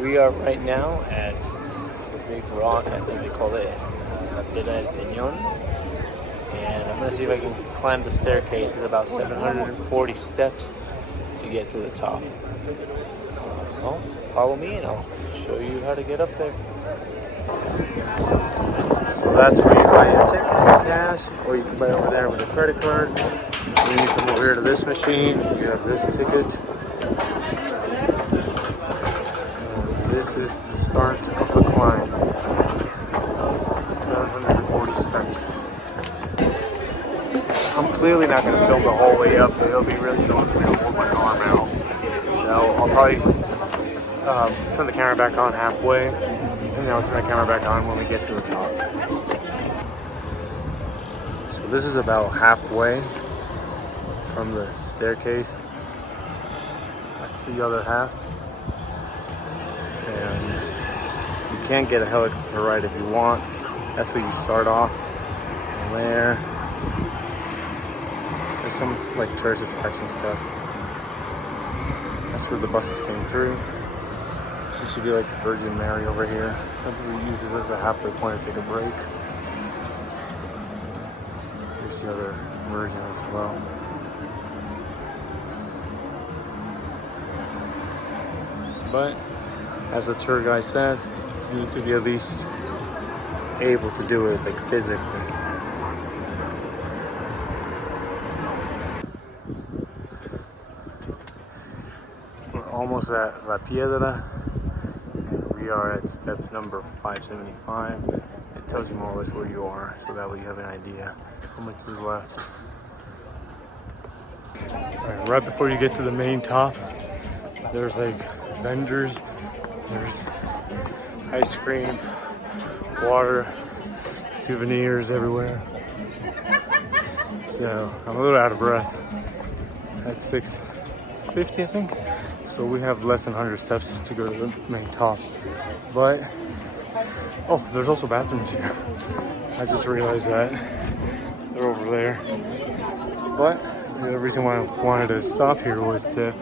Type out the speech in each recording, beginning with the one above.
We are right now at the big rock, I think they call it Peñol. And I'm going to see if I can climb the staircase. It's about 740 steps to get to the top. Well, follow me and I'll show you how to get up there. So that's where you buy your tickets in cash, or you can buy over there with a credit card. Then you come over here to this machine, you have this ticket. This is the start of the climb. 740 steps. I'm clearly not going to film the whole way up, but it'll be really annoying for me to hold my arm out. So I'll probably turn the camera back on halfway, and then I'll turn the camera back on when we get to the top. So this is about halfway from the staircase. That's the other half. And you can get a helicopter ride if you want. That's where you start off. And there's some like tourist attraction stuff. That's where the buses came through. So it should be like the Virgin Mary over here. Some people use this as a halfway point to take a break. Here's the other version as well. But as the tour guide said, you need to be at least able to do it, like physically. We're almost at La Piedra, and we are at step number 575. It tells you more or less where you are, so that way you have an idea how much is left. Alright, right before you get to the main top, there's like vendors. There's ice cream, water, souvenirs everywhere. So I'm a little out of breath at 6:50, I think. So we have less than 100 steps to go to the main top. But, oh, there's also bathrooms here. I just realized that. They're over there. But the reason why I wanted to stop here was to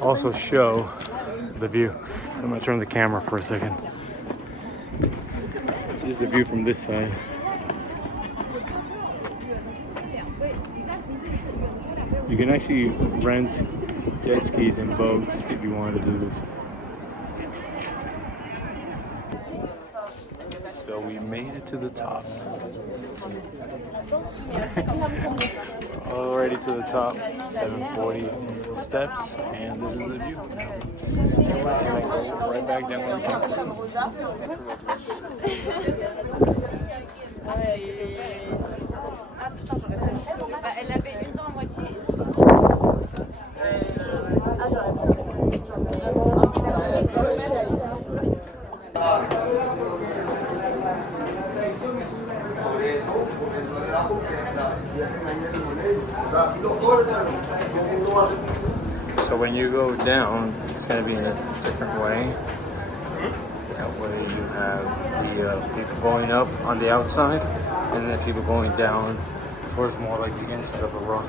also show the view. I'm gonna turn the camera for a second. Here's the view from this side. You can actually rent jet skis and boats if you want to do this. So we made it to the top. Already to the top, 740 steps, and this is the view. Right back down where we came Elle avait une dent à moitié. So when you go down, it's going to be in a different way. That way you have the people going up on the outside, and then people going down towards more like the inside of the rock.